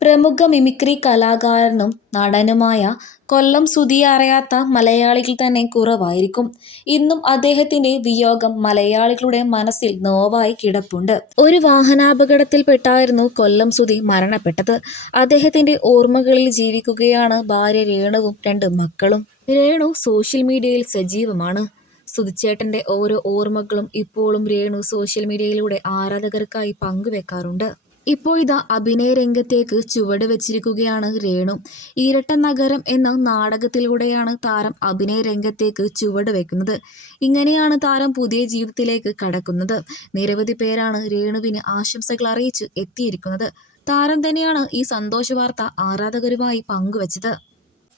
പ്രമുഖ മിമിക്രി കലാകാരനും നടനുമായ കൊല്ലം സുധിയെ അറിയാത്ത മലയാളികൾ തന്നെ കുറവായിരിക്കും. ഇന്നും അദ്ദേഹത്തിന്റെ വിയോഗം മലയാളികളുടെ മനസ്സിൽ നോവായി കിടപ്പുണ്ട്. ഒരു വാഹനാപകടത്തിൽപ്പെട്ടായിരുന്നു കൊല്ലം സുധി മരണപ്പെട്ടത്. അദ്ദേഹത്തിന്റെ ഓർമ്മകളിൽ ജീവിക്കുകയാണ് ഭാര്യ രേണുവും രണ്ട് മക്കളും. രേണു സോഷ്യൽ മീഡിയയിൽ സജീവമാണ്. സുധിച്ചേട്ടന്റെ ഓരോ ഓർമ്മകളും ഇപ്പോഴും രേണു സോഷ്യൽ മീഡിയയിലൂടെ ആരാധകർക്കായി പങ്കുവെക്കാറുണ്ട്. ഇപ്പോഴിതാ അഭിനയരംഗത്തേക്ക് ചുവട് വെച്ചിരിക്കുകയാണ് രേണു. ഇരട്ട നഗരം എന്ന നാടകത്തിലൂടെയാണ് താരം അഭിനയ രംഗത്തേക്ക് ചുവട് വെക്കുന്നത്. ഇങ്ങനെയാണ് താരം പുതിയ ജീവിതത്തിലേക്ക് കടക്കുന്നത്. നിരവധി പേരാണ് രേണുവിന് ആശംസകൾ അറിയിച്ച് എത്തിയിരിക്കുന്നത്. താരം തന്നെയാണ് ഈ സന്തോഷ വാർത്ത ആരാധകരുമായി പങ്കുവെച്ചത്.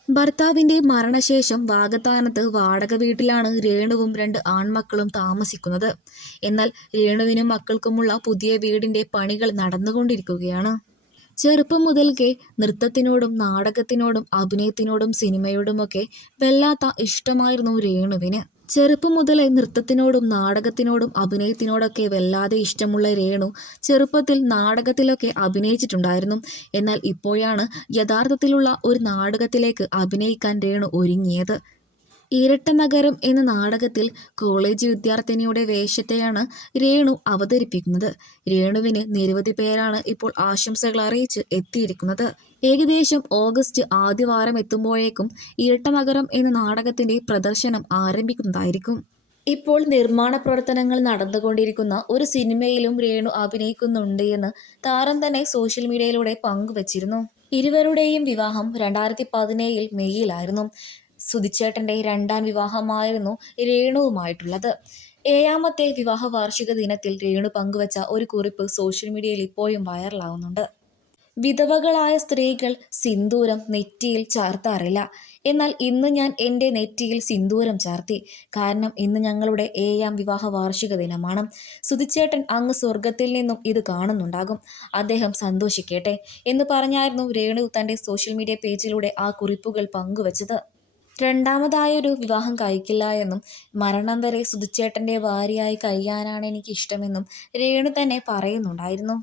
ഭർത്താവിന്റെ മരണശേഷം വാഗത്താനത്ത് വാടക വീട്ടിലാണ് രേണുവും രണ്ട് ആൺമക്കളും താമസിക്കുന്നത്. എന്നാൽ രേണുവിനും മക്കൾക്കുമുള്ള പുതിയ വീടിന്റെ പണികൾ നടന്നുകൊണ്ടിരിക്കുകയാണ്. ചെറുപ്പം മുതൽക്കേ നൃത്തത്തിനോടും നാടകത്തിനോടും അഭിനയത്തിനോടും സിനിമയോടുമൊക്കെ വല്ലാത്ത ഇഷ്ടമായിരുന്നു രേണുവിന്. ചെറുപ്പം മുതലേ നൃത്തത്തിനോടും നാടകത്തിനോടും അഭിനയത്തിനോടൊക്കെ വല്ലാതെ ഇഷ്ടമുള്ള രേണു ചെറുപ്പത്തിൽ നാടകത്തിലൊക്കെ അഭിനയിച്ചിട്ടുണ്ടായിരുന്നു. എന്നാൽ ഇപ്പോഴാണ് യഥാർത്ഥത്തിലുള്ള ഒരു നാടകത്തിലേക്ക് അഭിനയിക്കാൻ രേണു ഒരുങ്ങിയത്. ഇരട്ടനഗരം എന്ന നാടകത്തിൽ കോളേജ് വിദ്യാർത്ഥിനിയുടെ വേഷത്തെയാണ് രേണു അവതരിപ്പിക്കുന്നത്. രേണുവിന് നിരവധി പേരാണ് ഇപ്പോൾ ആശംസകൾ അറിയിച്ച് എത്തിയിരിക്കുന്നത്. ഏകദേശം ഓഗസ്റ്റ് ആദ്യവാരം എത്തുമ്പോഴേക്കും ഇരട്ട നഗരം എന്ന നാടകത്തിന്റെ പ്രദർശനം ആരംഭിക്കുന്നതായിരിക്കും. ഇപ്പോൾ നിർമ്മാണ പ്രവർത്തനങ്ങൾ നടന്നുകൊണ്ടിരിക്കുന്ന ഒരു സിനിമയിലും രേണു അഭിനയിക്കുന്നുണ്ട് എന്ന് താരം തന്നെ സോഷ്യൽ മീഡിയയിലൂടെ പങ്കുവച്ചിരുന്നു ഇരുവരുടെയും വിവാഹം രണ്ടായിരത്തി പതിനേഴിൽ മെയ്യിലായിരുന്നു. സുധിച്ചേട്ടന്റെ രണ്ടാം വിവാഹമായിരുന്നു രേണുവുമായിട്ടുള്ളത്. ഏഴാമത്തെ വിവാഹ വാർഷിക ദിനത്തിൽ രേണു പങ്കുവച്ച ഒരു കുറിപ്പ് സോഷ്യൽ മീഡിയയിൽ ഇപ്പോഴും വൈറലാവുന്നുണ്ട് വിധവകളായ സ്ത്രീകൾ സിന്ദൂരം നെറ്റിയിൽ ചാർത്താറില്ല. എന്നാൽ ഇന്ന് ഞാൻ എന്റെ നെറ്റിയിൽ സിന്ദൂരം ചാർത്തി. കാരണം ഇന്ന് ഞങ്ങളുടെ ഏഴാം വിവാഹ വാർഷിക ദിനമാണ്. സുതിച്ചേട്ടൻ അങ്ങ് സ്വർഗത്തിൽ നിന്നും ഇത് കാണുന്നുണ്ടാകും. അദ്ദേഹം സന്തോഷിക്കട്ടെ എന്ന് പറഞ്ഞായിരുന്നു രേണു തന്റെ സോഷ്യൽ മീഡിയ പേജിലൂടെ ആ കുറിപ്പുകൾ പങ്കുവെച്ചത്. രണ്ടാമതായൊരു വിവാഹം കഴിക്കില്ല എന്നും മരണം വരെ സുധിച്ചേട്ടന്റെ ഭാര്യയായി കഴിയാനാണ് എനിക്ക് ഇഷ്ടമെന്നും രേണു തന്നെ പറയുന്നുണ്ടായിരുന്നു.